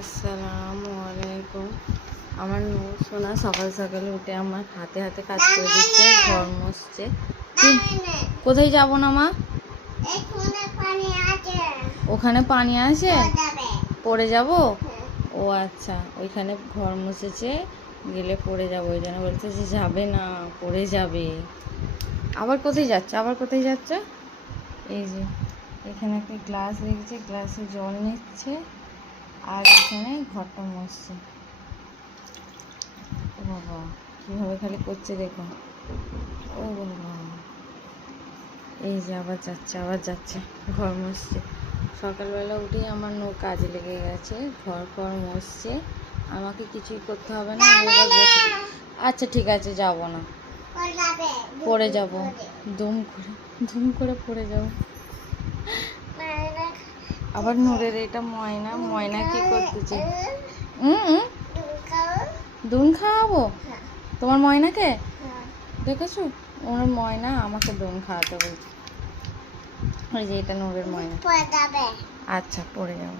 আসসালামু আলাইকুম। আমার নূর সোনা সকাল সকালে উঠে আমার হাতে হাতে কাজ করে দিচ্ছে, ঘর মুছছে। কোথায় যাব না মা? ওখানে পানি আছে, পড়ে যাব? ও আচ্ছা, ওইখানে ঘর মুছেছে, গেলে পড়ে যাবো, ওই জন্য বলতেছে যাবে না, পড়ে যাবে। আবার কোথায় যাচ্ছে? এই যে এখানে একটা গ্লাস রেখেছে, গ্লাসে জল নিচ্ছে আর এখানে ঘরটা মুছছে। ও বাবা, কীভাবে খালি করছে দেখো। ও বাবা, এই যে আবার যাচ্ছে ঘর মুছছে। সকালবেলা উঠেই আমার কাজে লেগে গেছে, ঘর মুছছে। আমাকে কিছুই করতে হবে না, আমি এবার বসে। আচ্ছা ঠিক আছে, যাব না, পড়ে যাব, দুম করে পড়ে যাব। আবার নূরের এটা ময়না কি করতেছে? দুন খাওয়াবো তোমার ময়নাকে? দেখেছো, ওর ময়না আমাকে দুন খাওয়াতে বলছে। ওই যে এটা নূরের ময়না। আচ্ছা, পড়ে যাবো।